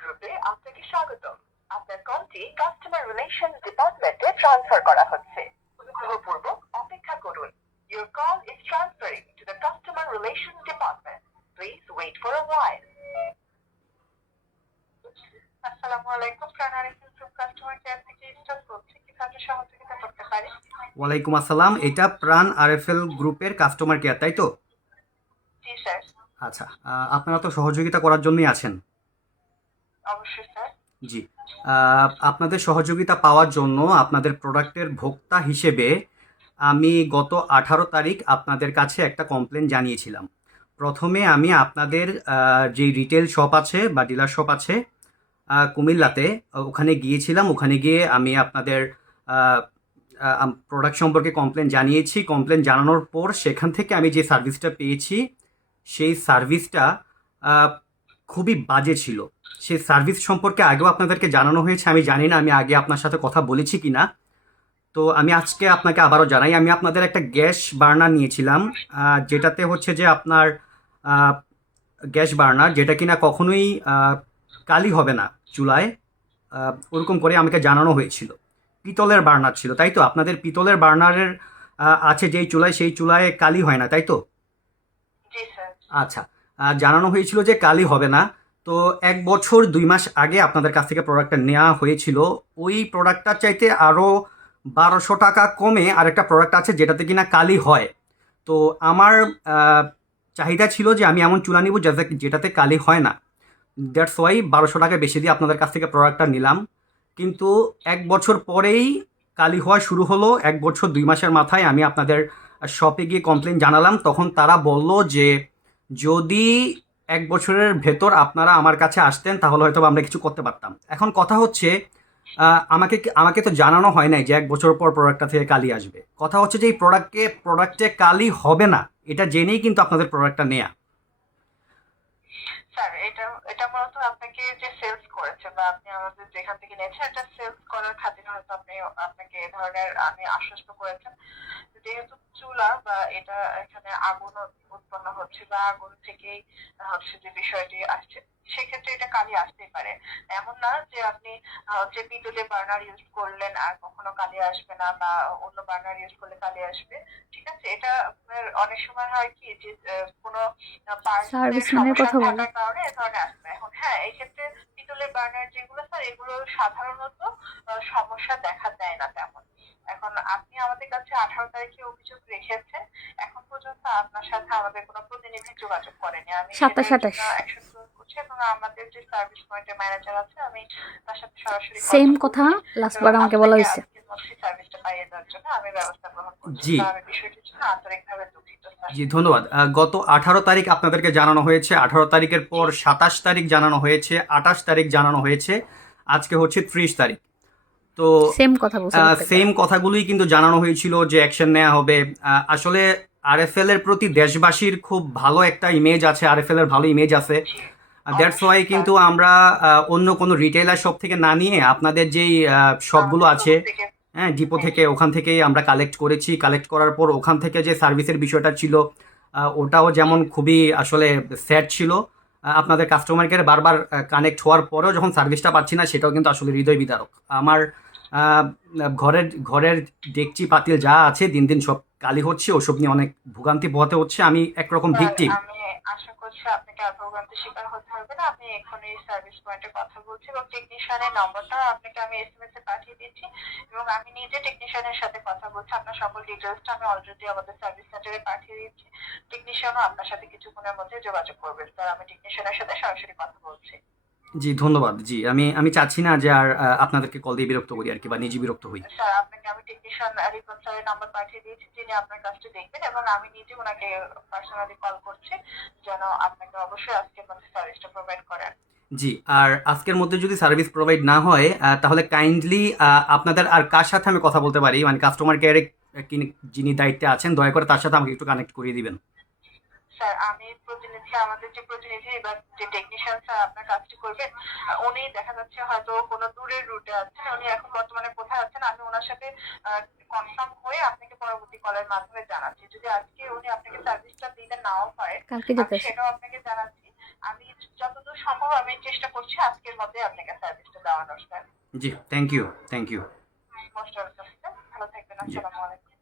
গ্রুপে আপনাকে স্বাগতম। আপনার কলটি কাস্টমার রিলেশনস ডিপার্টমেন্টে ট্রান্সফার করা হচ্ছে। অনুগ্রহপূর্বক অপেক্ষা করুন। Your call is transferring to the customer relations department. Please wait for a while. আসসালামু আলাইকুম, প্রাণারিফিল গ্রুপ কাস্টমার কেয়ার থেকে স্টাফ বলছি। কিভাবে সহযোগিতা করতে পারি? ওয়ালাইকুম আসসালাম। এটা প্রাণ আরএফএল গ্রুপের কাস্টমার কেয়ার, তাই তো? জি স্যার। আচ্ছা, আপনারা তো সহযোগিতা করার জন্যই আছেন। অবশ্যই স্যার। জি, আপনাদের সহযোগিতা পাওয়ার জন্য আপনাদের প্রোডাক্টের ভোক্তা হিসেবে আমি গত 18 তারিখ আপনাদের কাছে একটা কমপ্লেন জানিয়েছিলাম। প্রথমে আমি আপনাদের যে রিটেল শপ আছে বা ডিলার শপ আছে কুমিল্লাতে, ওখানে গিয়েছিলাম। ওখানে গিয়ে আমি আপনাদের প্রোডাক্ট সম্পর্কে কমপ্লেন জানিয়েছি। কমপ্লেন জানানোর পর সেখান থেকে আমি যে সার্ভিসটা পেয়েছি, সেই সার্ভিসটা খুবই বাজে ছিল। সেই সার্ভিস সম্পর্কে আগেও আপনাদেরকে জানানো হয়েছে, আমি জানি না আমি আগে আপনার সাথে কথা বলেছি কি না। তো আমি আজকে আপনাকে আবারও জানাই, আমি আপনাদের একটা গ্যাস বার্নার নিয়েছিলাম, যেটাতে হচ্ছে যে আপনার গ্যাস বার্নার, যেটা কিনা কখনোই কালি হবে না চুলায়, ওরকম করে আমাকে জানানো হয়েছিল। পিতলের বার্নার ছিল, তাই তো? আপনাদের পিতলের বার্নারের আছে যেই চুলায়, সেই চুলায় কালি হয় না, তাই তো? জি স্যার। আচ্ছা, জানানো হয়েছিল যে কালি হবে না। তো 1 বছর 2 মাস আগে আপনাদের কাছ থেকে প্রোডাক্টটা নেওয়া হয়েছিল। ওই প্রোডাক্টটার চাইতে আরও 1200 টাকা কমে আরেকটা প্রোডাক্ট আছে যেটাতে কিনা কালি হয়। তো আমার চাহিদা ছিল যে আমি এমন চুলা নিব যেটাতে কালি হয় না। দ্যাটস ওয়াই 1200 টাকা বেশি দিয়ে আপনাদের কাছ থেকে প্রোডাক্টটা নিলাম। কিন্তু 1 বছর পরেই কালি হওয়া শুরু হলো। 1 বছর 2 মাসের মাথায় আমি আপনাদের শপে গিয়ে কমপ্লেন জানালাম। তখন তারা বলল যে যদি 1 বছরের ভেতর আপনারা আমার কাছে আসতেন তাহলে হয়তো আমরা কিছু করতে পারতাম। এখন কথা হচ্ছে, আমাকে আমাকে তো জানানো হয় নাই যে 1 বছর পর প্রোডাক্টটা থেকে কালি আসবে। কথা হচ্ছে যে এই প্রোডাক্টে কালি হবে না, এটা জেনেই কিন্তু আপনাদের প্রোডাক্টটা নেয়া। স্যার, এটা এটা মূলত আপনাকে যে সেলস করেছে বা আপনি আমাদের যেখান থেকে নিয়েছেন, এটা সেলস করার খাতিরে হয়তো আপনাকে এ ধরনের আমি আশ্বস্ত করেছেন। যেহেতু চুলা বা এটা এখানে আগুন উৎপন্ন হচ্ছে বা আগুন থেকেই হচ্ছে যে বিষয়টি আসছে, সেক্ষেত্রে এটা কালি আসতেই পারে। এমন না যে আপনি হচ্ছে পিতলের বার্নার ইউজ করলেন আর কখনো কালি আসবে না, বা অন্য বার্নার ইউজ করলে কালি আসবে। ঠিক আছে, এটা আপনার অনেক সময় হয় কি যে কোনো পার্টস এর সার্ভিসম্যানের সমস্যা কথা বলো। থাকার কারণে এ ধরনের আসবে। এখন হ্যাঁ, এই ক্ষেত্রে পিতলের বার্নার যেগুলো স্যার, এগুলো সাধারণত সমস্যা দেখা দেয় না তেমন। এখন আপনি আমাদের কাছে 18 তারিখে অভিযোগ রেখেছেন, এখন পর্যন্ত আপনার সাথে আমাদের কোনো প্রতিনিধি যোগাযোগ করেনি। আমি 27 সেটার জন্য 28 অ্যাকশন গ্রহণ করছি এবং আমাদের যে সার্ভিস পয়েন্টের ম্যানেজার আছে, আমি তার সাথে সরাসরি সেম কথা কথা বলছি এবং লাস্টবার আমাকে বলা আপনাকে হয়েছে। আজকের মধ্যে সার্ভিসটা পাইয়ে দেওয়ার জন্য আমি ব্যবস্থা গ্রহণ করছি। জি, তো আমি বিষয়টির জন্য আন্তরিকভাবে দুঃখিত স্যার। জি, ধন্যবাদ। গত 18 তারিখ আপনাদেরকে জানানো হয়েছে, 18 তারিখের পর 27 তারিখ জানানো হয়েছে, 28 তারিখ জানানো হয়েছে, আজকে হচ্ছে 30 তারিখ। তো সেম কথা বলছে প্রত্যেকবার। সেম কথাগুলোই কিন্তু জানানো হয়েছিল যে অ্যাকশন নেওয়া হবে। আসলে আরএফএল এর প্রতি দেশবাসীর খুব ভালো একটা ইমেজ আছে, আরএফএল এর ভালো ইমেজ আছে। জি, দ্যাটস ওয়াই অবশ্যই স্যার। কিন্তু আমরা অন্য কোনো রিটেইলার শপ থেকে না নিয়ে আপনাদের যেই শপগুলো আমাদের আছে, গ্রুপ থেকে। হ্যাঁ, ডিপো হ্যাঁ, থেকে, ওখান থেকেই আমরা কালেক্ট করেছি। কালেক্ট করার পর ওখান থেকে যে সার্ভিসের বিষয়টা ছিল, ওটাও যেমন খুবই আসলে স্যাড ছিল। আপনাদের কাস্টমার কেয়ারে বারবার কানেক্ট হওয়ার পরেও যখন সার্ভিসটা পাচ্ছি না, সেটাও কিন্তু আসলে হৃদয় বিদারক। আমার আহ, ঘরের ঘরের ডেকচি পাতিল যা আছে দিন দিন সব কালি হচ্ছে, ওসব নিয়ে অনেক ভোগান্তি পোহাতে হচ্ছে। আমি একরকম স্যার, ভিকটিম। আমি আশা করছি আপনাকে আর ভোগান্তির শিকার হতে হবে না। আমি এক্ষুনি সার্ভিস পয়েন্টে কথা বলছি এবং টেকনিশিয়ানের নম্বরটা আপনাকে আমি এসএমএস এ পাঠিয়ে দিচ্ছি এবং আমি নিজে টেকনিশিয়ানের সাথে কথা বলছি। আপনার সকল ডিটেলসটা আমি অলরেডি আমাদের সার্ভিস সেন্টারে পাঠিয়ে দিচ্ছি। টেকনিশিয়ানও আপনার সাথে কিছুক্ষণের মধ্যে যোগাযোগ করবে। স্যার, আমি টেকনিশিয়ানের সাথে সরাসরি কথা বলছি। জি, ধন্যবাদ। জি, আমি চাচ্ছি না যে আর আপনাদেরকে কল দিয়ে বিরক্ত করি আর কি, বা নিজে বিরক্ত হই। স্যার, আপনাকে আমি টেকনিশিয়ান রিপন স্যারের নাম্বার পাঠিয়ে দিয়েছি, যিনি আপনার কাজটি দেখবেন, এবং আমি নিজে ওনাকে পার্সোনালি কল করছি যেন আপনাকে অবশ্যই আজকের মধ্যে সার্ভিসটা প্রোভাইড করেন। জি, আর আজকের মধ্যে যদি সার্ভিস প্রোভাইড না হয়, তাহলে কাইন্ডলি আপনাদের আর কার সাথে আমি কথা বলতে পারি, মানে কাস্টমার কেয়ারে যিনি দায়িত্বে আছেন, দয়া করে তার সাথে আমাকে একটু কানেক্ট করিয়ে দিবেন। স্যার, আমি প্রতিনিধি, আমাদের যে প্রতিনিধি বা যে টেকনিশিয়ান স্যার আপনার কাজটি করবেন, উনি দেখা যাচ্ছে হয়তো কোনো দূরের রুটে আছেন। উনি এখন বর্তমানে কোথায় আছেন আমি ওনার সাথে কনফার্ম হয়ে আপনাকে পরবর্তী কলের মাধ্যমে জানাচ্ছি। যদি আজকে উনি আপনাকে সার্ভিসটা দিতে নাও পারে, কালকে যেতে আমি আসে। সেটাও আপনাকে জানাচ্ছি। আমি যতদূর সম্ভব আমি চেষ্টা করছি আজকের মধ্যে আপনাকে সার্ভিসটা দেওয়ানোর, স্যার। জি, thank you, thank you. Most welcome, sir. ভালো থাকবেন। জি। আসসালামু আলাইকুম।